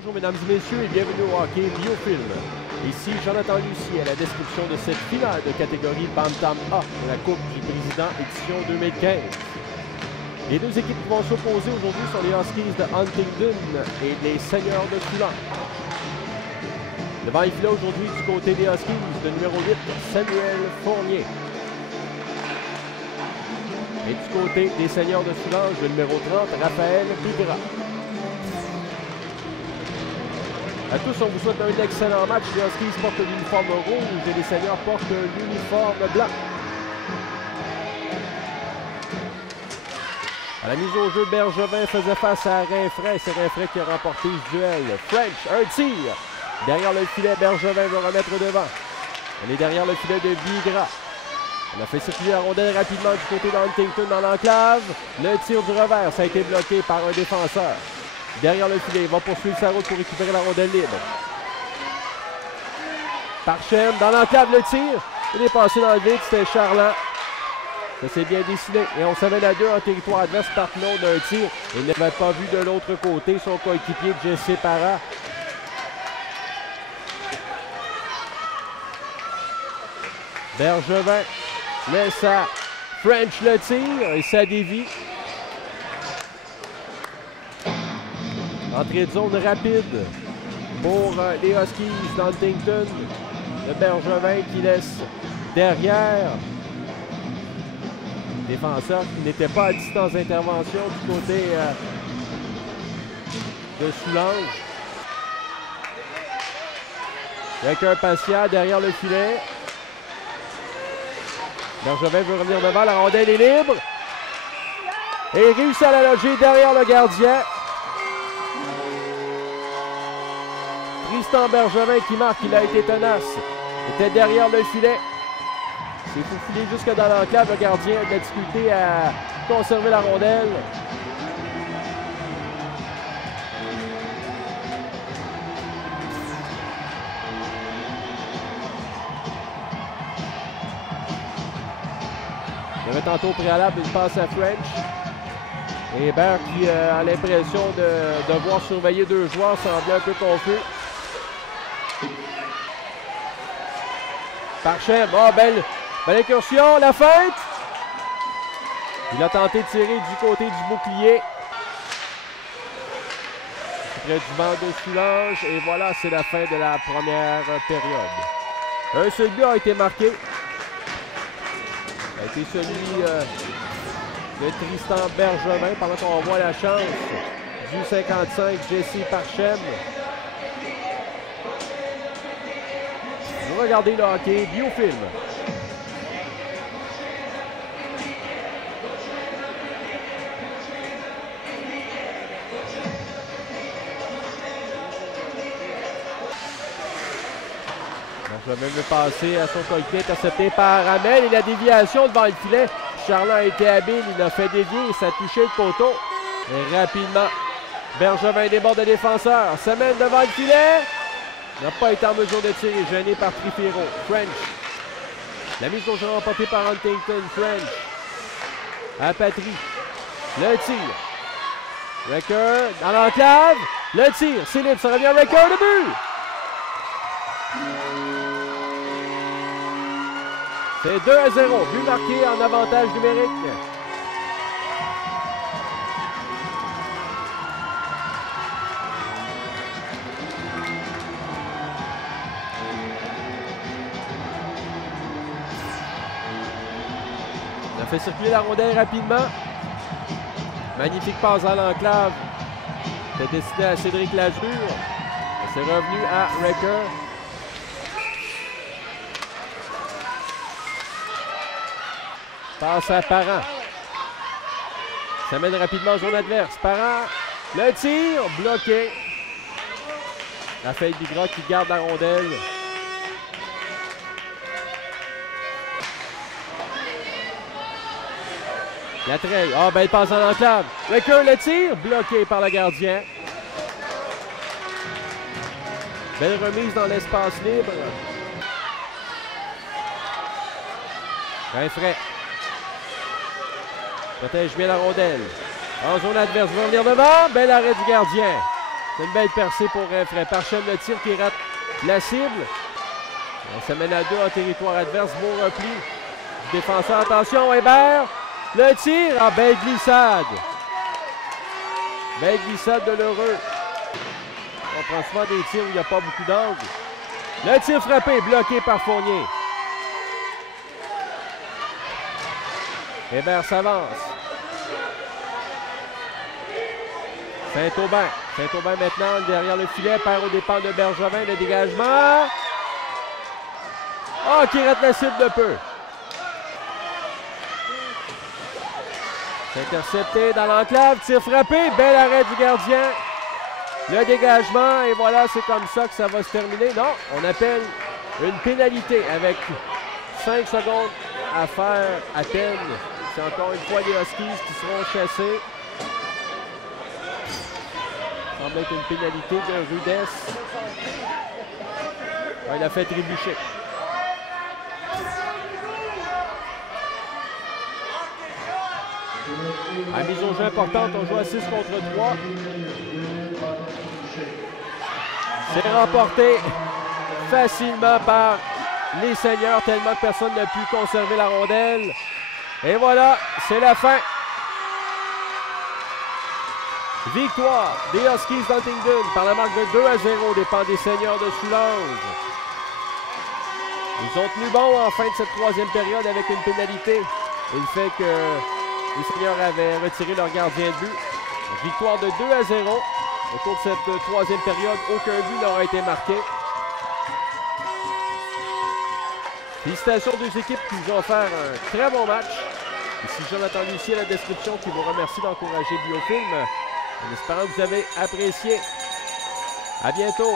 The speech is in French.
Bonjour mesdames et messieurs et bienvenue au hockey Biofilm. Ici Jonathan Lucie à la description de cette finale de catégorie Bantam A de la Coupe du Président édition 2015. Les deux équipes qui vont s'opposer aujourd'hui sont les Huskies de Huntingdon et les Seigneurs de Toulon. Devant les filets aujourd'hui du côté des Huskies, le numéro 8, Samuel Fournier. Et du côté des Seigneurs de Soulanges, le numéro 30, Raphaël Bigra. À tous, on vous souhaite un excellent match. Les Huskies portent l'uniforme rouge et les Seigneurs portent l'uniforme blanc. À la mise au jeu, Bergevin faisait face à Rinfraie. C'est Rinfraie qui a remporté ce duel. French, un tir. Derrière le filet, Bergevin va remettre devant. On est derrière le filet de Bigra. On a fait circuler la rondelle rapidement du côté d'Huntington dans l'enclave. Le tir du revers, ça a été bloqué par un défenseur. Derrière le filet, il va poursuivre sa route pour récupérer la rondelle libre. Parchem, dans l'enclave, le tir. Il est passé dans le vide, c'était Charland. Ça s'est bien dessiné. Et on s'amène à deux en territoire adverse, Partneau d'un tir. Il n'avait pas vu de l'autre côté son coéquipier Jesse Parra. Bergevin laisse à French le tir et ça dévie. Entrée de zone rapide pour les Huskies d'Huntington. Le Bergevin qui laisse derrière. Défenseur qui n'était pas à distance d'intervention du côté de Soulanges. Avec un patient derrière le filet. Bergevin veut revenir devant, la rondelle est libre. Et il réussit à la loger derrière le gardien. Tristan Bergevin qui marque, il a été tenace. Il était derrière le filet. Il s'est faufilé jusque dans l'enclave. Le gardien a de la difficulté à conserver la rondelle. Il y avait tantôt au préalable une passe à French. Et Hébert qui a l'impression de devoir surveiller deux joueurs semblait un peu confus. Parchem, belle incursion, la feinte! Il a tenté de tirer du côté du bouclier. Près du banc de Soulanges. Et voilà, c'est la fin de la première période. Un seul but a été marqué. Ça a été celui de Tristan Bergevin pendant qu'on voit la chance du 55 Jesse Parchem. Vous regardez le hockey Biofilm. Bergevin veut passer à son coéquipier, intercepté par Hamel et la déviation devant le filet. Charland a été habile, il a fait dévier et ça a touché le poteau. Et rapidement, Bergevin déborde de défenseur, se mène devant le filet. Il n'a pas été en mesure de tirer, gêné par Trifero. French. La mise au jeu remportée par Huntington. French. À Patry. Le tir. Recker dans l'enclave. Le tir. C'est libre. Ça revient à Recker. Le but. C'est 2-0. But marqué en avantage numérique. On a fait circuler la rondelle rapidement. Magnifique passe à l'enclave. C'était destiné à Cédric Lazure. C'est revenu à Recker. Passe à Parent. Ça mène rapidement en zone adverse. Parent, le tir, bloqué. Raphaël Bigra qui garde la rondelle. La treille. Belle passe en enclave. Recker, le tir, bloqué par le gardien. Belle remise dans l'espace libre. Rinfraie. Protège bien la rondelle. En zone adverse, va venir devant. Bel arrêt du gardien. C'est une belle percée pour Rinfret. Parchème le tir qui rate la cible. On se mène à 2 en territoire adverse. Beau repli. Défenseur, attention, Hébert. Le tir. Ah, belle glissade. Belle glissade de l'heureux. On prend souvent des tirs où il n'y a pas beaucoup d'angle. Le tir frappé, bloqué par Fournier. Hébert s'avance. Saint-Aubin. Saint-Aubin maintenant derrière le filet, perd aux dépens de Bergevin. Le dégagement. Oh, qui rate la cible de peu. Intercepté dans l'enclave, tir frappé, bel arrêt du gardien. Le dégagement, et voilà, c'est comme ça que ça va se terminer. Non, on appelle une pénalité avec 5 secondes à faire à peine. C'est encore une fois les Huskies qui seront chassés. Ça semble être une pénalité de rudesse. Ouais, il a fait trébucher. À mise au jeu importante, on joue à 6 contre 3. C'est remporté facilement par les Seigneurs, tellement que personne n'a pu conserver la rondelle. Et voilà, c'est la fin. Victoire des Huskies d'Huntingdon par la marque de 2-0 des dépens des Seigneurs de Soulanges. Ils ont tenu bon en fin de cette troisième période avec une pénalité. Et le fait que les Seigneurs avaient retiré leur gardien de but. Victoire de 2-0. Au cours de cette troisième période, aucun but n'aura été marqué. Félicitations aux deux équipes qui nous ont offert un très bon match. Ici Jonathan Lucier à la description qui vous remercie d'encourager Biofilm. En espérant que vous avez apprécié. À bientôt.